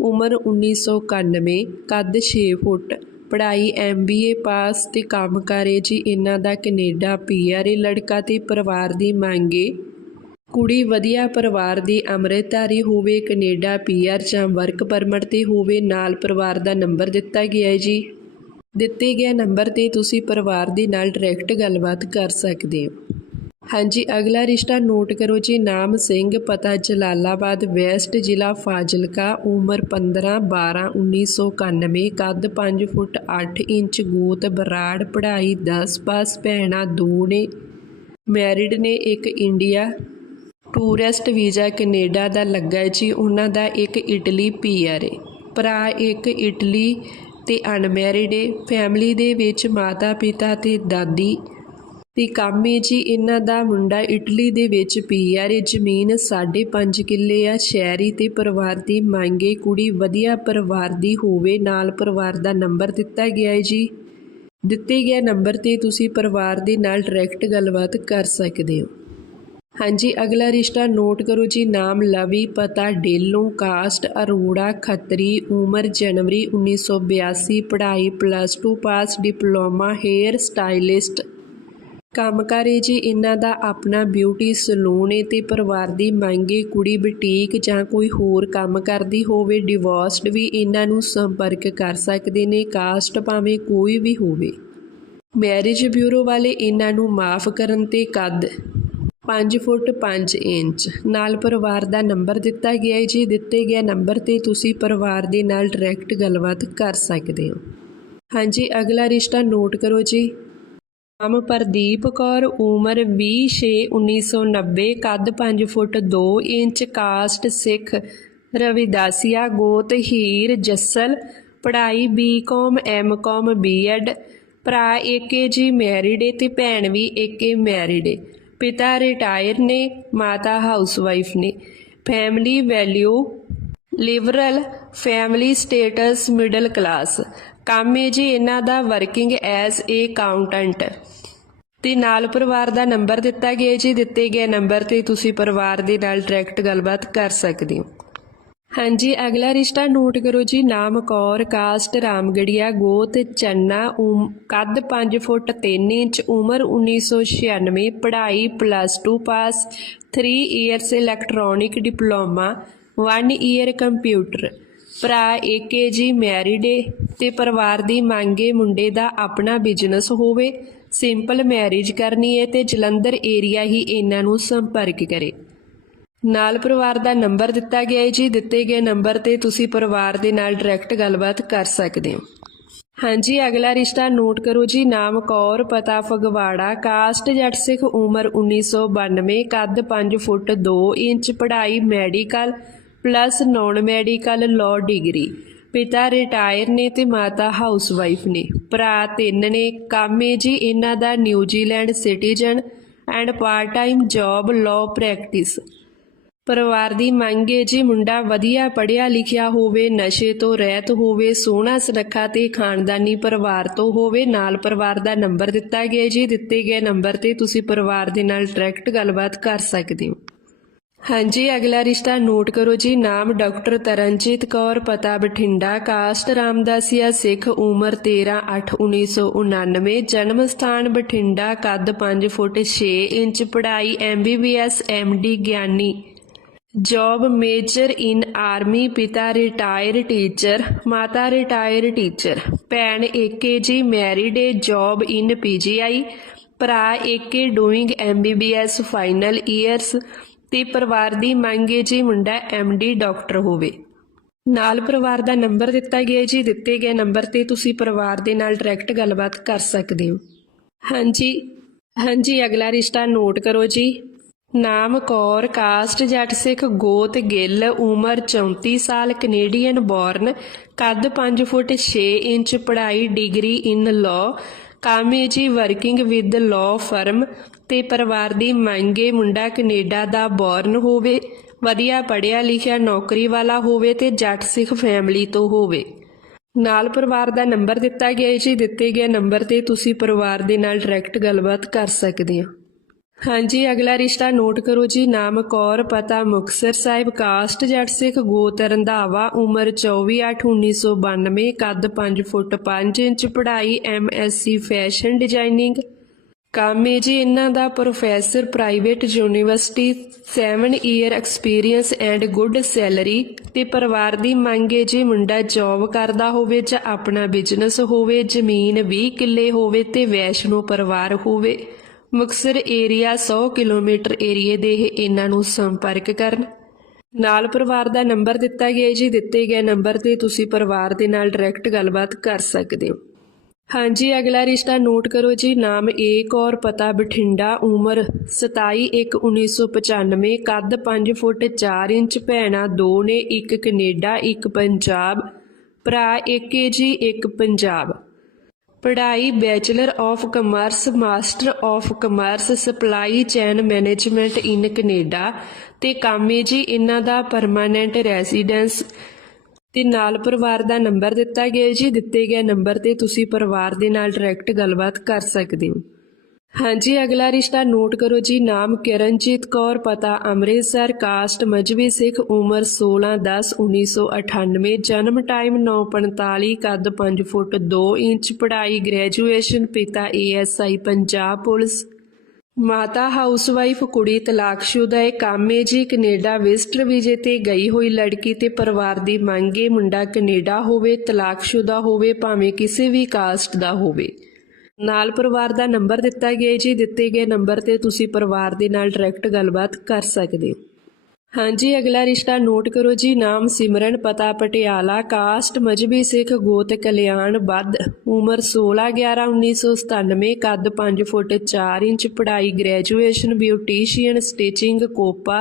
ਉਮਰ 1991 ਕੱਦ 6 ਫੁੱਟ। ਪੜ੍ਹਾਈ ਐਮਬੀਏ ਪਾਸ ਤੇ ਕੰਮ ਕਰੇ ਜੀ। ਇਹਨਾਂ ਦਾ ਕੈਨੇਡਾ ਪੀਆਰ ਲੜਕਾ ਤੇ ਪਰਿਵਾਰ ਦੀ ਮੰਗੇ ਕੁੜੀ ਵਧੀਆ ਪਰਿਵਾਰ ਦੀ ਅੰਮ੍ਰਿਤਧਾਰੀ ਹੋਵੇ, ਕੈਨੇਡਾ ਪੀਆਰ ਜਾਂ ਵਰਕ ਪਰਮਿਟ ਤੇ ਹੋਵੇ, ਨਾਲ ਪਰਿਵਾਰ ਦਾ ਨੰਬਰ ਦਿੱਤਾ ਗਿਆ ਹੈ ਜੀ। ਦਿੱਤੇ ਗਏ ਨੰਬਰ ਤੇ ਤੁਸੀਂ ਪਰਿਵਾਰ ਦੇ ਨਾਲ ਡਾਇਰੈਕਟ ਗੱਲਬਾਤ ਕਰ ਸਕਦੇ ਹੋ। ਹਾਂਜੀ, ਅਗਲਾ ਰਿਸ਼ਤਾ ਨੋਟ ਕਰੋ ਜੀ। ਨਾਮ ਸਿੰਘ, ਪਤਾ ਜਲਾਲਾਬਾਦ, ਵੈਸਟ ਜ਼ਿਲ੍ਹਾ, ਫਾਜ਼ਿਲਕਾ, ਉਮਰ 15 12 1991 ਕੱਦ 5 ਫੁੱਟ 8 ਇੰਚ, ਗੋਤ ਬਰਾੜ, ਪੜ੍ਹਾਈ 10 ਪਾਸ ਭੈਣਾਂ ਦੋ ਨੇ। ਮੈਰਿਡ ਨੇ ਇੱਕ ਇੰਡੀਆ ਟੂਰਿਸਟ ਵੀਜ਼ਾ ਕੈਨੇਡਾ ਦਾ ਲੱਗਾ ਜੀ। ਉਹਨਾਂ ਦਾ ਇੱਕ ਇਟਲੀ ਪੀਆਰ ਹੈ ਭਰਾ ਇੱਕ ਇਟਲੀ ਤੇ ਅਨਮੈਰਿਡ ਹੈ ਫੈਮਿਲੀ ਦੇ ਵਿੱਚ ਮਾਤਾ ਪਿਤਾ ਤੇ ਦਾਦੀ ਤੇ ਕੰਮ ਜੀ ਇਹਨਾਂ ਦਾ ਮੁੰਡਾ ਇਟਲੀ ਦੇ ਵਿੱਚ ਪੀਆਰ ਏ ਜ਼ਮੀਨ 5.5 ਕਿੱਲੇ ਆ। ਸ਼ਹਿਰੀ ਤੇ ਪਰਿਵਾਰ ਦੀ ਮੰਗੇ ਕੁੜੀ ਵਧੀਆ ਪਰਿਵਾਰ ਦੀ ਹੋਵੇ, ਨਾਲ ਪਰਿਵਾਰ ਦਾ ਨੰਬਰ ਦਿੱਤਾ ਗਿਆ ਹੈ ਜੀ। ਦਿੱਤੇ ਗਏ ਨੰਬਰ ਤੇ ਤੁਸੀਂ ਪਰਿਵਾਰ ਦੇ ਨਾਲ ਡਾਇਰੈਕਟ ਗੱਲਬਾਤ ਕਰ ਸਕਦੇ ਹੋ। ਹਾਂਜੀ, ਅਗਲਾ ਰਿਸ਼ਤਾ ਨੋਟ ਕਰੋ ਜੀ। ਨਾਮ ਲਵੀ ਪਤਾ ਡੇਲੋਂ, ਕਾਸਟ ਅਰੋੜਾ, ਖੱਤਰੀ, ਉਮਰ ਜਨਵਰੀ 1982 ਪੜ੍ਹਾਈ plus 2 pass diploma, hair stylist ਕੰਮਕਾਰ ਏ ਜੀ, ਇਹਨਾਂ ਦਾ ਆਪਣਾ ਬਿਊਟੀ ਸਲੂਨ ਏ ਤੇ ਪਰਿਵਾਰ ਦੀ ਮੰਗੇ ਕੁੜੀ ਬੁਟੀਕ ਜਾਂ ਕੋਈ ਹੋਰ ਕੰਮ ਕਰਦੀ ਹੋਵੇ ਡਿਵੋਰਸਡ ਵੀ ਇਹਨਾਂ ਨੂੰ ਸੰਪਰਕ ਕਰ ਸਕਦੇ ਨੇ ਕਾਸਟ ਭਾਵੇਂ ਕੋਈ ਵੀ ਹੋਵੇ। ਮੈਰਿਜ ਬਿਊਰੋ ਵਾਲੇ ਇਹਨਾਂ ਨੂੰ ਮਾਫ ਕਰਨ ਤੇ ਕੱਦ। 5 ਫੁੱਟ 5 ਇੰਚ। ਨਾਲ ਪਰਿਵਾਰ ਦਾ ਨੰਬਰ ਦਿੱਤਾ ਗਿਆ ਹੈ ਜੀ, ਦਿੱਤੇ ਗਏ ਨੰਬਰ ਤੇ ਤੁਸੀਂ ਪਰਿਵਾਰ ਦੇ ਨਾਲ ਡਾਇਰੈਕਟ ਗੱਲਬਾਤ ਕਰ ਸਕਦੇ ਹੋ। ਹਾਂਜੀ, ਅਗਲਾ ਰਿਸ਼ਤਾ ਨੋਟ ਕਰੋ ਜੀ। ਨਾਮ ਪ੍ਰਦੀਪ ਕੌਰ, ਉਮਰ 20/6/1990 ਕੱਦ 5 foot 2 inch, caste Sikh, Ravidasia, ਗੋਤ, ਹੀਰ, ਜੱਸਲ, ਪੜ੍ਹਾਈ ਬੀਕਾਮ ਐਮਕਾਮ ਬੀਐਡ ਭਰਾ ਏਕੇ ਜੀ ਮੈਰਿਡ ਏ ਤੇ ਭੈਣ ਵੀ ਏਕੇ ਮੈਰਿਡ ਏ। ਪਿਤਾ ਰਿਟਾਇਰ ਨੇ, ਮਾਤਾ ਹਾਊਸਵਾਈਫ ਨੇ। Family value liberal family status middle class ਕੰਮ ਹੈ ਜੀ, ਇਹਨਾਂ ਦਾ ਵਰਕਿੰਗ ਐਜ਼ ਏ ਅਕਾਊਂਟੈਂਟ ਤੇ ਨਾਲ ਪਰਿਵਾਰ ਦਾ ਨੰਬਰ ਦਿੱਤਾ ਗਿਆ ਜੀ, ਦਿੱਤੇ ਗਏ ਨੰਬਰ ਤੇ ਤੁਸੀਂ ਪਰਿਵਾਰ ਦੇ ਨਾਲ ਡਾਇਰੈਕਟ ਗੱਲਬਾਤ ਕਰ ਸਕਦੇ ਹੋ। ਹਾਂਜੀ, ਅਗਲਾ ਰਿਸ਼ਤਾ ਨੋਟ ਕਰੋ ਜੀ, ਨਾਮ ਕੌਰ, ਕਾਸਟ ਰਾਮਗੜੀਆ, ਗੋਤ, ਚੰਨਾ, ਉਮ- ਕੱਦ 5 ਫੁੱਟ 3 ਇੰਚ, ਉਮਰ 1996 ਪੜ੍ਹਾਈ plus 2 pass 3 years electronic diploma 1 year computer ਭਰਾ ਏਕੇ ਜੀ ਮੈਰਿਡ ਏ ਤੇ ਪਰਿਵਾਰ ਦੀ ਮੰਗੇ ਮੁੰਡੇ ਦਾ ਆਪਣਾ ਬਿਜ਼ਨਸ ਹੋਵੇ ਸਿੰਪਲ ਮੈਰਿਜ ਕਰਨੀ ਏ ਤੇ ਜਲੰਧਰ ਏਰੀਆ ਹੀ ਇਹਨਾਂ ਨੂੰ ਸੰਪਰਕ ਕਰੇ। ਨਾਲ ਪਰਿਵਾਰ ਦਾ ਨੰਬਰ ਦਿੱਤਾ ਗਿਆ ਹੈ ਜੀ, ਦਿੱਤੇ ਗਏ ਨੰਬਰ ਤੇ ਤੁਸੀਂ ਪਰਿਵਾਰ ਦੇ ਨਾਲ ਡਾਇਰੈਕਟ ਗੱਲਬਾਤ ਕਰ ਸਕਦੇ ਹੋ। ਹਾਂਜੀ, ਅਗਲਾ ਰਿਸ਼ਤਾ ਨੋਟ ਕਰੋ ਜੀ, ਨਾਮ ਕੌਰ, ਪਤਾ ਫਗਵਾੜਾ ਕਾਸਟ ਜੱਟ ਸਿੱਖ, ਉਮਰ 1992 ਕੱਦ 5 ਫੁੱਟ 2 ਇੰਚ, ਪੜ੍ਹਾਈ medical plus non medical law degree ਪਿਤਾ ਰਿਟਾਇਰ ਨੇ ਤੇ ਮਾਤਾ ਹਾਊਸਵਾਈਫ ਨੇ। ਭਰਾ ਤਿੰਨ ਨੇ। ਕੰਮ ਹੈ ਜੀ ਇਹਨਾਂ ਦਾ New Zealand citizen and part time job law practice ਪਰਿਵਾਰ ਦੀ ਮੰਗ ਹੈ ਜੀ ਮੁੰਡਾ ਵਧੀਆ ਪੜ੍ਹਿਆ ਲਿਖਿਆ ਹੋਵੇ, ਨਸ਼ੇ ਤੋਂ ਰਹਿਤ ਹੋਵੇ, ਸੋਹਣਾ ਸੁਨੱਖਾ ਤੇ ਖਾਨਦਾਨੀ ਪਰਿਵਾਰ ਤੋਂ ਹੋਵੇ, ਨਾਲ ਪਰਿਵਾਰ ਦਾ ਨੰਬਰ ਦਿੱਤਾ ਗਿਆ ਜੀ। ਦਿੱਤੇ ਗਏ ਨੰਬਰ ਤੇ ਤੁਸੀਂ ਪਰਿਵਾਰ ਦੇ ਨਾਲ ਡਾਇਰੈਕਟ ਗੱਲਬਾਤ ਕਰ ਸਕਦੇ ਹੋ। ਹਾਂਜੀ, ਅਗਲਾ ਰਿਸ਼ਤਾ ਨੋਟ ਕਰੋ ਜੀ। ਨਾਮ ਡਾਕਟਰ ਤਰਨਜੀਤ ਕੌਰ, ਪਤਾ ਬਠਿੰਡਾ, ਕਾਸਟ ਰਾਮਦਾਸੀਆ ਸਿੱਖ, ਉਮਰ 13/8/1999 ਜਨਮ ਸਥਾਨ ਬਠਿੰਡਾ, ਕੱਦ 5 ਫੁੱਟ 6 ਇੰਚ, ਪੜ੍ਹਾਈ ਐਮਬੀਬੀਐਸ ਐਮਡੀ ਗਿਆਨੀ। ਜੌਬ ਮੇਜਰ ਇਨ ਆਰਮੀ, ਪਿਤਾ ਰਿਟਾਇਰ ਟੀਚਰ, ਮਾਤਾ ਰਿਟਾਇਰ ਟੀਚਰ। ਭੈਣ ਏਕੇ ਜੀ, married a job in PGI ਭਰਾ ਏਕੇ ਡੂਇੰਗ ਐਮਬੀਬੀਐਸ ਫਾਈਨਲ ਈਅਰਸ। ਤੇ ਪਰਿਵਾਰ ਦੀ ਮੰਗ ਹੈ ਜੀ ਮੁੰਡਾ ਐਮਡੀ ਡਾਕਟਰ ਹੋਵੇ। ਨਾਲ ਪਰਿਵਾਰ ਦਾ ਨੰਬਰ ਦਿੱਤਾ ਗਿਆ ਜੀ। ਦਿੱਤੇ ਗਏ ਨੰਬਰ ਤੇ ਤੁਸੀਂ ਪਰਿਵਾਰ ਦੇ ਨਾਲ ਡਾਇਰੈਕਟ ਗੱਲਬਾਤ ਕਰ ਸਕਦੇ ਹੋ। ਹਾਂਜੀ ਹਾਂਜੀ, ਅਗਲਾ ਰਿਸ਼ਤਾ ਨੋਟ ਕਰੋ ਜੀ। ਨਾਮ ਕੌਰ, ਕਾਸਟ ਜੱਟ ਸਿੱਖ ਗੋਤ ਗਿੱਲ, ਉਮਰ 34 ਸਾਲ ਕੈਨੇਡੀਅਨ ਬੋਰਨ ਕੱਦ 5 ਫੁੱਟ 6 ਇੰਚ, ਪੜ੍ਹਾਈ ਡਿਗਰੀ ਇਨ ਲਾਅ ਕਾਮੇ ਜੀ ਵਰਕਿੰਗ ਵਿਦ ਲਾਅ ਫਰਮ ਤੇ ਪਰਿਵਾਰ ਦੀ ਮੰਗੇ ਮੁੰਡਾ ਕੈਨੇਡਾ ਦਾ ਬੋਰਨ ਹੋਵੇ, ਵਧੀਆ ਪੜ੍ਹਿਆ ਲਿਖਿਆ ਨੌਕਰੀ ਵਾਲਾ ਹੋਵੇ ਤੇ ਜੱਟ ਸਿੱਖ ਫੈਮਿਲੀ ਤੋਂ ਹੋਵੇ। ਨਾਲ ਪਰਿਵਾਰ ਦਾ ਨੰਬਰ ਦਿੱਤਾ ਗਿਆ ਹੈ ਜੀ, ਦਿੱਤੇ ਗਏ ਨੰਬਰ ਤੇ ਤੁਸੀਂ ਪਰਿਵਾਰ ਦੇ ਨਾਲ ਡਾਇਰੈਕਟ ਗੱਲਬਾਤ ਕਰ ਸਕਦੇ ਹੋ। ਹਾਂਜੀ, ਅਗਲਾ ਰਿਸ਼ਤਾ ਨੋਟ ਕਰੋ ਜੀ। ਨਾਮ ਕੌਰ, ਪਤਾ ਮੁਕਤਸਰ ਸਾਹਿਬ, ਕਾਸਟ ਜੱਟ ਸਿੱਖ ਗੋਤ ਰੰਧਾਵਾ ਉਮਰ 24/8/1992 ਕੱਦ 5 ਫੁੱਟ 5 ਇੰਚ, ਪੜ੍ਹਾਈ ਐਮਐਸਸੀ ਫੈਸ਼ਨ ਡਿਜ਼ਾਈਨਿੰਗ। ਕੰਮ ਹੈ ਜੀ ਇਹਨਾਂ ਦਾ professor, private university 7 year experience and good salary ਤੇ ਪਰਿਵਾਰ ਦੀ ਮੰਗ ਹੈ ਜੀ ਮੁੰਡਾ ਜੌਬ ਕਰਦਾ ਹੋਵੇ ਜਾਂ ਆਪਣਾ ਬਿਜ਼ਨਸ ਹੋਵੇ, ਜ਼ਮੀਨ 20 ਕਿੱਲੇ ਹੋਵੇ ਤੇ ਵੈਸ਼ਨੋ ਪਰਿਵਾਰ ਹੋਵੇ। ਮੁਕਸਰ ਏਰੀਆ 100 ਕਿਲੋਮੀਟਰ ਏਰੀਏ ਦੇ ਇਹ ਇਹਨਾਂ ਨੂੰ ਸੰਪਰਕ ਕਰਨ। ਨਾਲ ਪਰਿਵਾਰ ਦਾ ਨੰਬਰ ਦਿੱਤਾ ਗਿਆ ਜੀ। ਦਿੱਤੇ ਗਏ ਨੰਬਰ ਤੇ ਤੁਸੀਂ ਪਰਿਵਾਰ ਦੇ ਨਾਲ ਡਾਇਰੈਕਟ ਗੱਲਬਾਤ ਕਰ ਸਕਦੇ ਹੋ। ਹਾਂਜੀ, ਅਗਲਾ ਰਿਸ਼ਤਾ ਨੋਟ ਕਰੋ ਜੀ। ਨਾਮ ਏਕ ਔਰ ਪਤਾ, ਬਠਿੰਡਾ, ਉਮਰ 27/1/1995 ਕੱਦ 5 ਫੁੱਟ 4 ਇੰਚ, ਭੈਣਾ ਦੋ ਨੇ, ਇੱਕ ਕੈਨੇਡਾ, ਇੱਕ ਪੰਜਾਬ, ਭਰਾ ਇੱਕ ਹੈ ਜੀ, ਇੱਕ ਪੰਜਾਬ। ਪੜ੍ਹਾਈ bachelor of commerce master of commerce supply chain management in Canada ਤੇ ਕਾਮੇ ਜੀ ਇਹਨਾਂ ਦਾ ਪਰਮਾਨੈਂਟ ਰੈਜ਼ੀਡੈਂਸ ਤੇ ਨਾਲ ਪਰਿਵਾਰ ਦਾ ਨੰਬਰ ਦਿੱਤਾ ਗਿਆ ਜੀ। ਦਿੱਤੇ ਗਏ ਨੰਬਰ ਤੇ ਤੁਸੀਂ ਪਰਿਵਾਰ ਦੇ ਨਾਲ ਡਾਇਰੈਕਟ ਗੱਲਬਾਤ ਕਰ ਸਕਦੇ ਹੋ। ਹਾਂਜੀ, ਅਗਲਾ ਰਿਸ਼ਤਾ ਨੋਟ ਕਰੋ ਜੀ। ਨਾਮ ਕਿਰਨਜੀਤ ਕੌਰ, ਪਤਾ ਅੰਮ੍ਰਿਤਸਰ, ਕਾਸਟ ਮਜਬੀ ਸਿੱਖ, ਉਮਰ 16/10/1998 ਜਨਮ ਟਾਈਮ 9:45 ਕੱਦ 5 ਫੁੱਟ 2 ਇੰਚ, ਪੜ੍ਹਾਈ ਗ੍ਰੈਜੂਏਸ਼ਨ, ਪਿਤਾ ਏਐਸਆਈ ਪੰਜਾਬ ਪੁਲਿਸ। ਮਾਤਾ ਹਾਊਸਵਾਈਫ, ਕੁੜੀ ਤਲਾਕਸ਼ੁਦਾ ਹੈ। ਕਾਮੇ ਜੀ, ਕੈਨੇਡਾ ਵਿਜ਼ਟਰ ਵੀਜ਼ੇ ਤੇ ਗਈ ਹੋਈ ਲੜਕੀ ਤੇ ਪਰਿਵਾਰ ਦੀ ਮੰਗ ਮੰਗੇ ਮੁੰਡਾ ਕੈਨੇਡਾ ਹੋਵੇ, ਤਲਾਕਸ਼ੁਦਾ ਹੋਵੇ, ਭਾਵੇਂ ਕਿਸੇ ਵੀ ਕਾਸਟ ਦਾ ਹੋਵੇ। ਨਾਲ ਪਰਿਵਾਰ ਦਾ ਨੰਬਰ ਦਿੱਤਾ ਗਿਆ ਜੀ। ਦਿੱਤੇ ਗਏ ਨੰਬਰ ਤੇ ਤੁਸੀਂ ਪਰਿਵਾਰ ਦੇ ਨਾਲ ਡਾਇਰੈਕਟ ਗੱਲਬਾਤ ਕਰ ਸਕਦੇ ਹੋ। ਹਾਂਜੀ, ਅਗਲਾ ਰਿਸ਼ਤਾ ਨੋਟ ਕਰੋ ਜੀ। ਨਾਮ ਸਿਮਰਨ, ਪਤਾ ਪਟਿਆਲਾ ਕਾਸਟ ਮਜਬੀ ਸਿੱਖ, ਗੋਤ, ਕਲਿਆਣ ਬੱਧ ਉਮਰ 16/11/1997 ਕੱਦ 5 ਫੁੱਟ 4 ਇੰਚ, ਪੜ੍ਹਾਈ ਗ੍ਰੈਜੂਏਸ਼ਨ ਬਿਊਟੀਸ਼ੀਅਨ ਸਟਿਚਿੰਗ ਕੋਪਾ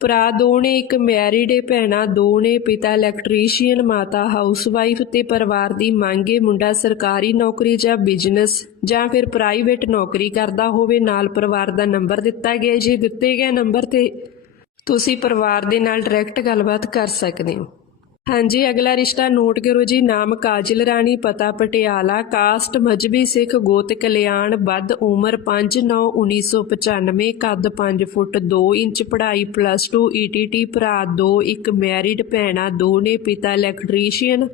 ਭਰਾ ਦੋ ਨੇ ਇੱਕ ਮੈਰਿਡ ਏ, ਭੈਣਾ ਦੋ ਨੇ ਪਿਤਾ ਇਲੈਕਟ੍ਰੀਸ਼ੀਅਨ ਮਾਤਾ ਹਾਊਸਵਾਈਫ ਤੇ ਪਰਿਵਾਰ ਦੀ ਮੰਗੇ ਮੁੰਡਾ ਸਰਕਾਰੀ ਨੌਕਰੀ ਜਾਂ ਬਿਜ਼ਨਸ ਜਾਂ ਫਿਰ ਪ੍ਰਾਈਵੇਟ ਨੌਕਰੀ ਕਰਦਾ ਹੋਵੇ, ਨਾਲ ਪਰਿਵਾਰ ਦਾ ਨੰਬਰ ਦਿੱਤਾ ਗਿਆ ਜੇ ਦਿੱਤੇ ਗਏ ਨੰਬਰ ਤੇ ਤੁਸੀਂ ਪਰਿਵਾਰ ਦੇ ਨਾਲ ਡਾਇਰੈਕਟ ਗੱਲਬਾਤ ਕਰ ਸਕਦੇ ਹੋ। ਹਾਂਜੀ, ਅਗਲਾ ਰਿਸ਼ਤਾ ਨੋਟ ਕਰੋ ਜੀ। ਨਾਮ ਕਾਜਲ ਰਾਣੀ, ਪਤਾ ਪਟਿਆਲਾ, ਕਾਸਟ ਮਜਬੀ ਸਿੱਖ, ਗੋਤ ਕਲਿਆਣ, ਵੱਧ ਉਮਰ 5/9/1995 ਕੱਦ 5 ਫੁੱਟ 2 ਇੰਚ, ਪੜ੍ਹਾਈ ਪਲੱਸ 2 ਈਟੀਟੀ ਭਰਾ 2 ਇੱਕ ਮੈਰਿਡ ਭੈਣਾ ਦੋ ਨੇ, ਪਿਤਾ ਇਲੈਕਟ੍ਰੀਸ਼ੀਅਨ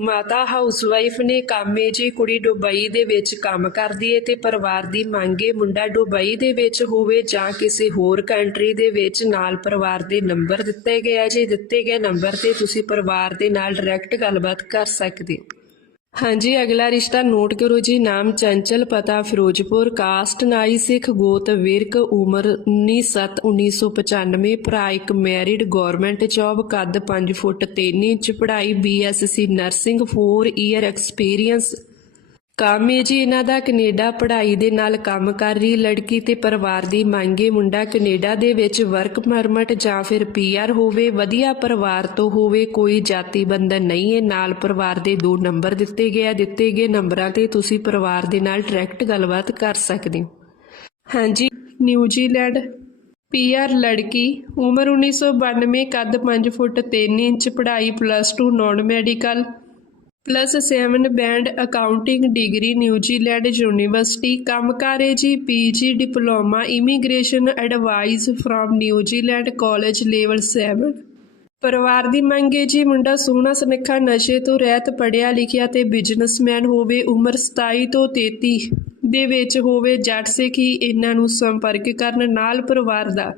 ਮਾਤਾ ਹਾਊਸਵਾਈਫ ਨੇ ਕਾਮੇ ਜੀ ਕੁੜੀ ਦੁਬਈ ਦੇ ਵਿੱਚ ਕੰਮ ਕਰਦੀ ਏ ਤੇ ਪਰਿਵਾਰ ਦੀ ਮੰਗੇ ਮੁੰਡਾ ਦੁਬਈ ਦੇ ਵਿੱਚ ਹੋਵੇ ਜਾਂ ਕਿਸੇ ਹੋਰ ਕੰਟਰੀ ਦੇ ਵਿੱਚ ਨਾਲ ਪਰਿਵਾਰ ਦੇ ਨੰਬਰ ਦਿੱਤੇ ਗਏ ਆ। ਜੀ ਦਿੱਤੇ ਗਏ ਨੰਬਰ ਤੇ ਤੁਸੀਂ ਪਰਿਵਾਰ ਦੇ ਨਾਲ ਡਾਇਰੈਕਟ ਗੱਲਬਾਤ ਕਰ ਸਕਦੇ ਹੋ। ਹਾਂਜੀ, ਅਗਲਾ ਰਿਸ਼ਤਾ ਨੋਟ ਕਰੋ ਜੀ। ਨਾਮ ਚੰਚਲ, ਪਤਾ ਫਿਰੋਜ਼ਪੁਰ। ਕਾਸਟ ਨਾਈ ਸਿੱਖ ਗੋਤ ਵਿਰਕ ਉਮਰ 19/7/1995 ਭਰਾ ਇੱਕ ਮੈਰਿਡ ਗਵਰਨਮੈਂਟ ਜੌਬ, ਕੱਦ 5 ਫੁੱਟ 3 ਇੰਚ, ਪੜ੍ਹਾਈ ਬੀਐਸਸੀ ਨਰਸਿੰਗ 4 ਈਅਰ ਐਕਸਪੀਰੀਅੰਸ ਕੰਮ ਹੈ ਜੀ, ਇਹਨਾਂ ਦਾ ਕੈਨੇਡਾ ਪੜ੍ਹਾਈ ਦੇ ਨਾਲ ਕੰਮ ਕਰ ਰਹੀ ਲੜਕੀ ਤੇ ਪਰਿਵਾਰ ਦੀ ਮੰਗੇ ਮੁੰਡਾ ਕੈਨੇਡਾ ਦੇ ਵਿੱਚ ਵਰਕ ਪਰਮਿਟ ਜਾਂ ਫਿਰ ਪੀਆਰ ਹੋਵੇ, ਵਧੀਆ ਪਰਿਵਾਰ ਤੋਂ ਹੋਵੇ, ਕੋਈ ਜਾਤੀ ਬੰਧਨ ਨਹੀਂ ਹੈ। ਨਾਲ ਪਰਿਵਾਰ ਦੇ ਦੋ ਨੰਬਰ ਦਿੱਤੇ ਗਏ ਆ। ਦਿੱਤੇ ਗਏ ਨੰਬਰਾਂ ਤੇ ਤੁਸੀਂ ਪਰਿਵਾਰ ਦੇ ਨਾਲ ਡਾਇਰੈਕਟ ਗੱਲਬਾਤ ਕਰ ਸਕਦੇ ਹੋ। ਹਾਂਜੀ ਨਿਊਜ਼ੀਲੈਂਡ ਪੀਆਰ ਲੜਕੀ, ਉਮਰ 1992 ਕੱਦ 5 ਫੁੱਟ 3 ਇੰਚ, ਪੜ੍ਹਾਈ plus 2 non medical plus 7 band accounting degree New Zealand university ਕੰਮਕਾਰ ਹੈ ਜੀ PG diploma immigration advice from New Zealand college level 7 ਪਰਿਵਾਰ ਦੀ ਮੰਗ ਹੈ ਜੀ, ਮੁੰਡਾ ਸੋਹਣਾ ਸੁਨੱਖਾ, ਨਸ਼ੇ ਤੋਂ ਰਹਿਤ ਪੜਿਆ ਲਿਖਿਆ ਤੇ ਬਿਜ਼ਨਸਮੈਨ ਹੋਵੇ, ਉਮਰ 27 ਤੋਂ 33 ਦੇ ਵਿੱਚ ਹੋਵੇ ਜੱਟ ਸਿੱਖ ਹੀ ਇਹਨਾਂ ਨੂੰ ਸੰਪਰਕ ਕਰਨ ਨਾਲ ਪਰਿਵਾਰ ਦਾ।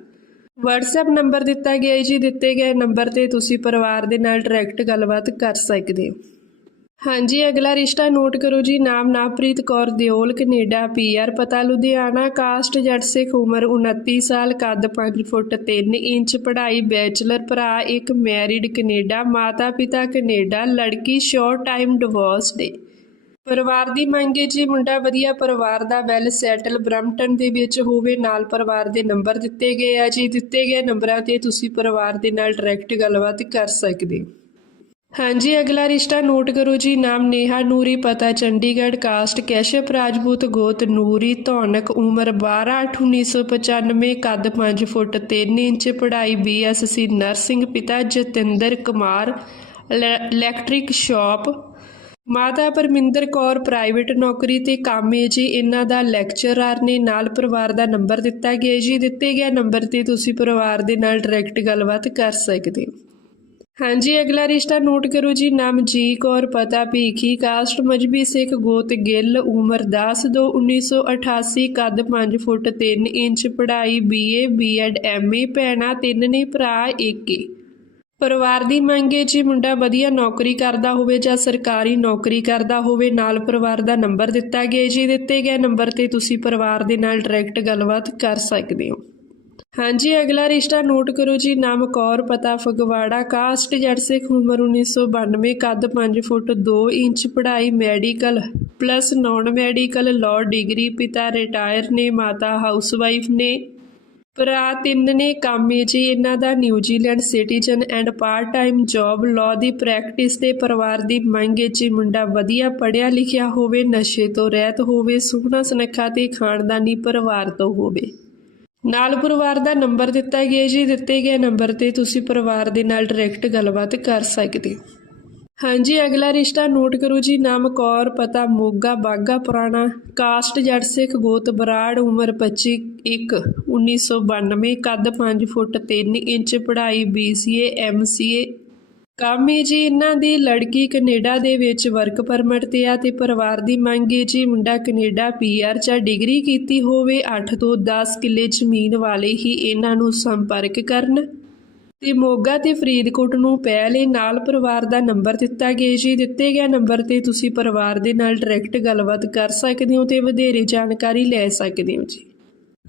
WhatsApp ਨੰਬਰ ਦਿੱਤਾ ਗਿਆ ਹੈ ਜੀ, ਦਿੱਤੇ ਗਏ ਨੰਬਰ ਤੇ ਤੁਸੀਂ ਪਰਿਵਾਰ ਦੇ ਨਾਲ ਡਾਇਰੈਕਟ ਗੱਲਬਾਤ ਕਰ ਸਕਦੇ ਹੋ। ਹਾਂਜੀ, ਅਗਲਾ ਰਿਸ਼ਤਾ ਨੋਟ ਕਰੋ ਜੀ, ਨਾਮ ਨਾਪ੍ਰੀਤ ਕੌਰ ਦਿਓਲ, ਕੈਨੇਡਾ ਪੀਆਰ ਪਤਾ ਲੁਧਿਆਣਾ, ਕਾਸਟ ਜੱਟ ਸਿੱਖ ਉਮਰ 29 ਸਾਲ, ਕੱਦ 5 ਫੁੱਟ 3 ਇੰਚ, ਪੜ੍ਹਾਈ ਬੈਚਲਰ ਭਰਾ, ਇੱਕ ਮੈਰਿਡ ਕੈਨੇਡਾ, ਮਾਤਾ ਪਿਤਾ ਕੈਨੇਡਾ, ਲੜਕੀ ਸ਼ੋਰਟ ਟਾਈਮ ਡਿਵੋਰਸ ਦੇ ਪਰਿਵਾਰ ਦੀ ਮੰਗ ਹੈ ਜੀ, ਮੁੰਡਾ ਵਧੀਆ ਪਰਿਵਾਰ ਦਾ ਵੈਲ ਸੈਟਲ ਬ੍ਰਮਟਨ ਦੇ ਵਿੱਚ ਹੋਵੇ, ਨਾਲ ਪਰਿਵਾਰ ਦੇ ਨੰਬਰ ਦਿੱਤੇ ਗਏ ਆ ਜੀ, ਦਿੱਤੇ ਗਏ ਨੰਬਰਾਂ ਤੇ ਤੁਸੀਂ ਪਰਿਵਾਰ ਦੇ ਨਾਲ ਡਾਇਰੈਕਟ ਗੱਲਬਾਤ ਕਰ ਸਕਦੇ ਹੋ। ਹਾਂਜੀ, ਅਗਲਾ ਰਿਸ਼ਤਾ ਨੋਟ ਕਰੋ ਜੀ। ਨਾਮ ਨੇਹਾ ਨੂਰੀ, ਪਤਾ ਚੰਡੀਗੜ੍ਹ। ਕਾਸਟ ਕੈਸ਼ਪ ਰਾਜਪੂਤ ਗੋਤ ਨੂਰੀ, ਧੌਨਕ ਉਮਰ 12 1995 ਕੱਦ 5 ਫੁੱਟ 3 ਇੰਚ, ਪੜ੍ਹਾਈ ਬੀਐਸਸੀ ਨਰਸਿੰਗ ਪਿਤਾ ਜਤਿੰਦਰ ਕੁਮਾਰ, ਇਲੈ- ਇਲੈਕਟ੍ਰਿਕ ਸ਼ਾਪ। ਮਾਤਾ ਪਰਮਿੰਦਰ ਕੌਰ, ਪ੍ਰਾਈਵੇਟ ਨੌਕਰੀ ਤੇ ਕੰਮ ਹੈ ਜੀ। ਇਹਨਾਂ ਦਾ ਲੈਕਚਰਰ ਨੇ ਨਾਲ ਪਰਿਵਾਰ ਦਾ ਨੰਬਰ ਦਿੱਤਾ ਗਿਆ ਜੀ। ਦਿੱਤੇ ਗਿਆ ਨੰਬਰ ਤੇ ਤੁਸੀਂ ਪਰਿਵਾਰ ਦੇ ਨਾਲ ਡਾਇਰੈਕਟ ਗੱਲਬਾਤ ਕਰ ਸਕਦੇ ਹੋ। ਹਾਂਜੀ, ਅਗਲਾ ਰਿਸ਼ਤਾ ਨੋਟ ਕਰੋ ਜੀ। ਨਾਮ ਜੀ ਕੌਰ, ਪਤਾ ਭੀਖੀ, ਕਾਸਟ ਮਜਬੀ ਸਿੱਖ, ਗੋਤ ਗਿੱਲ, ਉਮਰ 10 ਦੋ 1988 ਕੱਦ 5 ਫੁੱਟ 3 ਇੰਚ, ਪੜ੍ਹਾਈ ਬੀਏ, ਬੀਐਡ, ਐਮਏ, ਭੈਣਾ ਤਿੰਨ ਨੇ, ਭਰਾ ਇੱਕ ਏ। ਪਰਿਵਾਰ ਦੀ ਮੰਗ ਹੈ ਜੀ, ਮੁੰਡਾ ਵਧੀਆ ਨੌਕਰੀ ਕਰਦਾ ਹੋਵੇ ਜਾਂ ਸਰਕਾਰੀ ਨੌਕਰੀ ਕਰਦਾ ਹੋਵੇ, ਨਾਲ ਪਰਿਵਾਰ ਦਾ ਨੰਬਰ ਦਿੱਤਾ ਗਿਆ ਜੀ। ਦਿੱਤੇ ਗਏ ਨੰਬਰ ਤੇ ਤੁਸੀਂ ਪਰਿਵਾਰ ਦੇ ਨਾਲ ਡਾਇਰੈਕਟ ਗੱਲਬਾਤ ਕਰ ਸਕਦੇ ਹੋ। ਹਾਂਜੀ, ਅਗਲਾ ਰਿਸ਼ਤਾ ਨੋਟ ਕਰੋ ਜੀ। ਨਾਮ ਕੌਰ, ਪਤਾ ਫਗਵਾੜਾ, ਕਾਸਟ ਜੱਟ ਸਿੱਖ, ਉਮਰ 1992 ਕੱਦ 5 ਫੁੱਟ 2 ਇੰਚ, ਪੜ੍ਹਾਈ medical plus non medical law degree, ਪਿਤਾ ਰਿਟਾਇਰ ਨੇ, ਮਾਤਾ ਹਾਊਸਵਾਈਫ ਨੇ। ਭਰਾ ਤਿੰਨ ਨੇ, ਕਾਮੇ ਜੀ, ਇਹਨਾਂ ਦਾ New Zealand citizen and part time job law the practice ਤੇ ਪਰਿਵਾਰ ਦੀ ਮੰਗ ਹੈ ਜੀ, ਮੁੰਡਾ ਵਧੀਆ ਪੜਿਆ ਲਿਖਿਆ ਹੋਵੇ, ਨਸ਼ੇ ਤੋਂ ਰਹਿਤ ਹੋਵੇ ਸੋਹਣਾ ਸੁਨੱਖਾ ਤੇ ਖਾਨਦਾਨੀ ਪਰਿਵਾਰ ਤੋਂ ਹੋਵੇ। ਨਾਲ ਪਰਿਵਾਰ ਦਾ ਨੰਬਰ ਦਿੱਤਾ ਗਿਆ ਜੀ, ਦਿੱਤੇ ਗਏ ਨੰਬਰ ਤੇ ਤੁਸੀਂ ਪਰਿਵਾਰ ਦੇ ਨਾਲ ਡਾਇਰੈਕਟ ਗੱਲਬਾਤ ਕਰ ਸਕਦੇ ਹੋ। ਹਾਂਜੀ, ਅਗਲਾ ਰਿਸ਼ਤਾ ਨੋਟ ਕਰੋ ਜੀ, ਨਾਮ ਕੌਰ, ਪਤਾ ਮੋਗਾ, ਬਾਗਾ ਪੁਰਾਣਾ, ਕਾਸਟ ਜੱਟ ਸਿੱਖ, ਗੋਤ ਬਰਾੜ, ਉਮਰ 25 1 1992 ਕੱਦ 5 ਫੁੱਟ 3 ਇੰਚ, ਪੜ੍ਹਾਈ BCA MCA ਕੰਮ ਹੈ ਜੀ ਇਹਨਾਂ ਦੀ ਲੜਕੀ ਕੈਨੇਡਾ ਦੇ ਵਿੱਚ ਵਰਕ ਪਰਮਿਟ ਤੇ ਆ ਤੇ ਪਰਿਵਾਰ ਦੀ ਮੰਗ ਹੈ ਜੀ, ਮੁੰਡਾ ਕੈਨੇਡਾ ਪੀਆਰ ਜਾਂ ਡਿਗਰੀ ਕੀਤੀ ਹੋਵੇ 8 ਤੋਂ 10 ਕਿੱਲੇ ਜ਼ਮੀਨ ਵਾਲੇ ਹੀ ਇਹਨਾਂ ਨੂੰ ਸੰਪਰਕ ਕਰਨ। ਤੇ ਮੋਗਾ ਤੇ ਫਰੀਦਕੋਟ ਨੂੰ ਪਹਿਲੇ ਨਾਲ ਪਰਿਵਾਰ ਦਾ ਨੰਬਰ ਦਿੱਤਾ ਗਿਆ ਜੀ। ਦਿੱਤੇ ਗਿਆ ਨੰਬਰ ਤੇ ਤੁਸੀਂ ਪਰਿਵਾਰ ਦੇ ਨਾਲ ਡਾਇਰੈਕਟ ਗੱਲਬਾਤ ਕਰ ਸਕਦੇ ਹੋ ਤੇ ਵਧੇਰੇ ਜਾਣਕਾਰੀ ਲੈ ਸਕਦੇ ਹੋ ਜੀ।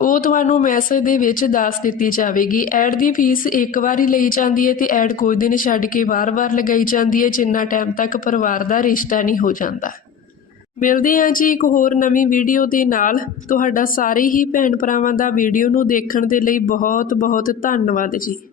ਉਹ ਤੁਹਾਨੂੰ ਮੈਸੇਜ ਦੇ ਵਿੱਚ ਦੱਸ ਦਿੱਤੀ ਜਾਵੇਗੀ। ਐਡ ਦੀ ਫੀਸ ਇੱਕ ਵਾਰੀ ਲਈ ਜਾਂਦੀ ਹੈ ਤੇ ਐਡ ਕੁਝ ਦਿਨ ਛੱਡ ਕੇ ਵਾਰ-ਵਾਰ ਲਗਾਈ ਜਾਂਦੀ ਹੈ, ਜਿੰਨਾ ਟਾਈਮ ਤੱਕ ਪਰਿਵਾਰ ਦਾ ਰਿਸ਼ਤਾ ਨਹੀਂ ਹੋ ਜਾਂਦਾ। ਮਿਲਦੇ ਹਾਂ ਜੀ ਇੱਕ ਹੋਰ ਨਵੀਂ ਵੀਡੀਓ ਦੇ ਨਾਲ। ਤੁਹਾਡਾ ਸਾਰੇ ਹੀ ਭੈਣ ਭਰਾਵਾਂ ਦਾ ਵੀਡੀਓ ਨੂੰ ਦੇਖਣ ਦੇ ਲਈ ਬਹੁਤ ਬਹੁਤ ਧੰਨਵਾਦ ਜੀ।